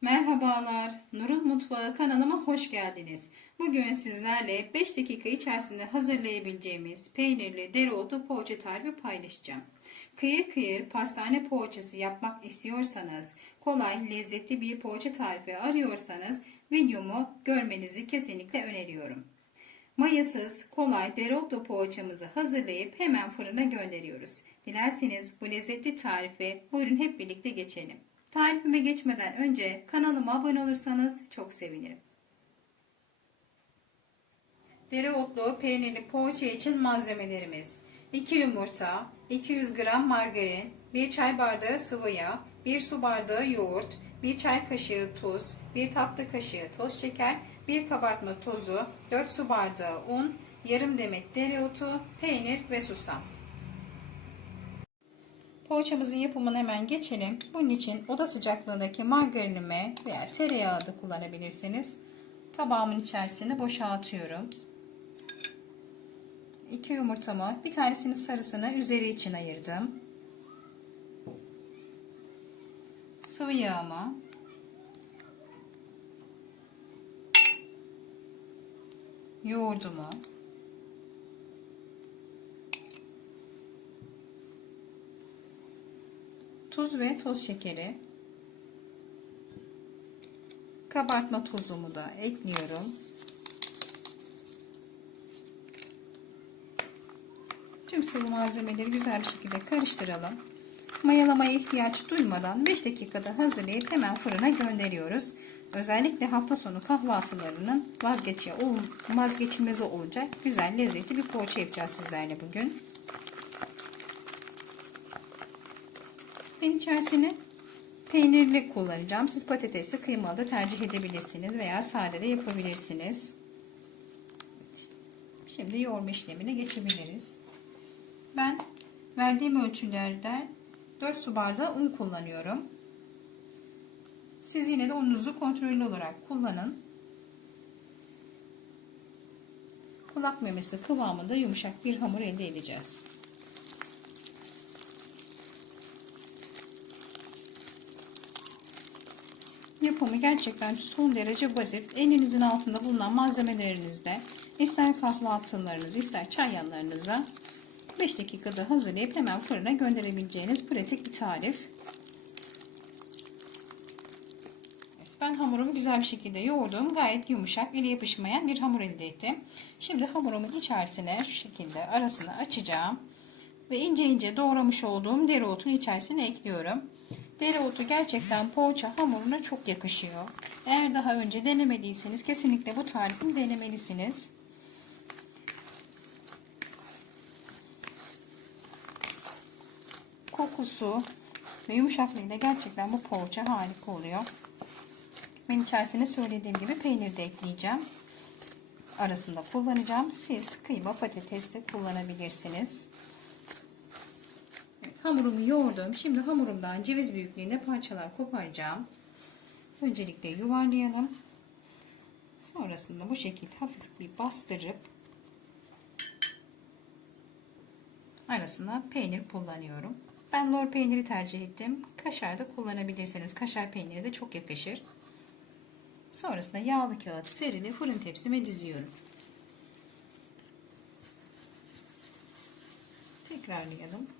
Merhabalar, Nurul Mutfağı kanalıma hoş geldiniz. Bugün sizlerle 5 dakika içerisinde hazırlayabileceğimiz peynirli dereotu poğaça tarifi paylaşacağım. Kıyır kıyır pastane poğaçası yapmak istiyorsanız, kolay, lezzetli bir poğaça tarifi arıyorsanız videomu görmenizi kesinlikle öneriyorum. Mayasız, kolay dereotlu poğaçamızı hazırlayıp hemen fırına gönderiyoruz. Dilerseniz bu lezzetli tarife buyurun hep birlikte geçelim. Tarifime geçmeden önce kanalıma abone olursanız çok sevinirim. Dereotlu peynirli poğaça için malzemelerimiz 2 yumurta, 200 gram margarin, 1 çay bardağı sıvı yağ, 1 su bardağı yoğurt, 1 çay kaşığı tuz, 1 tatlı kaşığı toz şeker, 1 kabartma tozu, 4 su bardağı un, yarım demet dereotu, peynir ve susam. Poğaçamızın yapımına hemen geçelim. Bunun için oda sıcaklığındaki margarinimi veya tereyağı da kullanabilirsiniz. Tabağımın içerisine boşaltıyorum. 2 yumurtamı, bir tanesinin sarısını üzeri için ayırdım. Sıvı yağımı, yoğurdumu, tuz ve toz şekeri, kabartma tozumu da ekliyorum. Tüm sıvı malzemeleri güzel bir şekilde karıştıralım. Mayalamaya ihtiyaç duymadan 5 dakikada hazırlayıp hemen fırına gönderiyoruz. Özellikle hafta sonu kahvaltılarının vazgeçi, vazgeçilmezi olacak güzel lezzetli bir poğaça yapacağız sizlerle bugün. Ben içerisine peynirli kullanacağım. Siz patatesli kıymalı da tercih edebilirsiniz veya sade de yapabilirsiniz. Şimdi yoğurma işlemine geçebiliriz. Ben verdiğim ölçülerden 4 su bardağı un kullanıyorum. Siz yine de ununuzu kontrollü olarak kullanın. Kulak memesi kıvamında yumuşak bir hamur elde edeceğiz. Yapımı gerçekten son derece basit. Elinizin altında bulunan malzemelerinizde ister kahvaltılarınız ister çay yanlarınıza 5 dakikada hazırlayıp hemen fırına gönderebileceğiniz pratik bir tarif. Ben hamurumu güzel bir şekilde yoğurdum. Gayet yumuşak, ele yapışmayan bir hamur elde ettim. Şimdi hamurumun içerisine şu şekilde arasını açacağım. Ve ince ince doğramış olduğum dereotunu içerisine ekliyorum. Dereotu gerçekten poğaça hamuruna çok yakışıyor. Eğer daha önce denemediyseniz kesinlikle bu tarifimi denemelisiniz. kokusu ve yumuşaklığıyla gerçekten bu poğaça harika oluyor. Ben içerisine söylediğim gibi peynir de ekleyeceğim. Arasında kullanacağım. Siz kıyma patates de kullanabilirsiniz. Hamurumu yoğurdum. Şimdi hamurumdan ceviz büyüklüğünde parçalar koparacağım. Öncelikle yuvarlayalım. Sonrasında bu şekilde hafif bir bastırıp arasına peynir kullanıyorum. Ben lor peyniri tercih ettim. Kaşar da kullanabilirsiniz. Kaşar peyniri de çok yakışır. Sonrasında yağlı kağıt serili fırın tepsime diziyorum. Tekrarlayalım.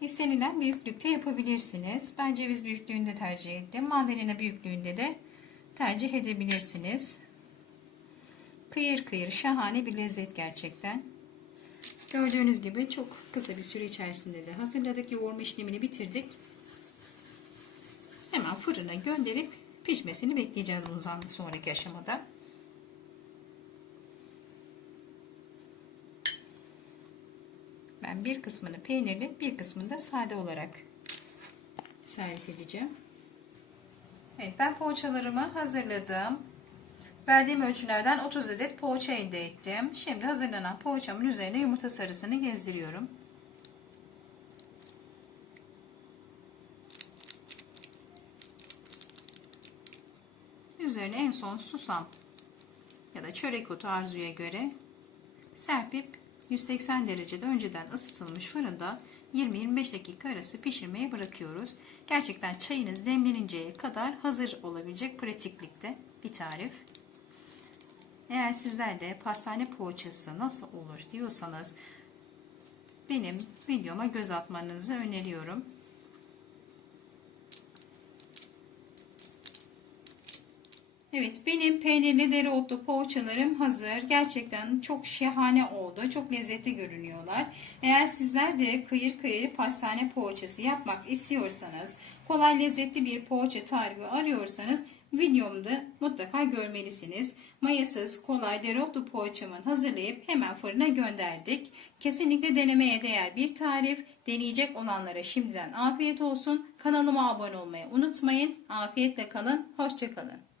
İstenilen büyüklükte yapabilirsiniz. Ben ceviz büyüklüğünde tercih ettim. Mandalina büyüklüğünde de tercih edebilirsiniz. Kıyır kıyır şahane bir lezzet gerçekten. Gördüğünüz gibi çok kısa bir süre içerisinde de hazırladık. Yoğurma işlemini bitirdik. Hemen fırına gönderip pişmesini bekleyeceğiz bundan sonraki aşamada. Ben bir kısmını peynirli, bir kısmını da sade olarak servis edeceğim. Evet, ben poğaçalarımı hazırladım. Verdiğim ölçülerden 30 adet poğaça elde ettim. Şimdi hazırlanan poğaçamın üzerine yumurta sarısını gezdiriyorum. Üzerine en son susam ya da çörek otu arzuya göre serpip 180 derecede önceden ısıtılmış fırında 20-25 dakika arası pişirmeye bırakıyoruz. Gerçekten çayınız demleninceye kadar hazır olabilecek pratiklikte bir tarif. Eğer sizler de pastane poğaçası nasıl olur diyorsanız benim videoma göz atmanızı öneriyorum. Evet benim peynirli dereotlu poğaçalarım hazır. Gerçekten çok şahane oldu. Çok lezzetli görünüyorlar. Eğer sizler de kıyır kıyır pastane poğaçası yapmak istiyorsanız, kolay lezzetli bir poğaça tarifi arıyorsanız videomda mutlaka görmelisiniz. Mayasız kolay dereotlu poğaçamı hazırlayıp hemen fırına gönderdik. Kesinlikle denemeye değer bir tarif. Deneyecek olanlara şimdiden afiyet olsun. Kanalıma abone olmayı unutmayın. Afiyetle kalın. Hoşçakalın.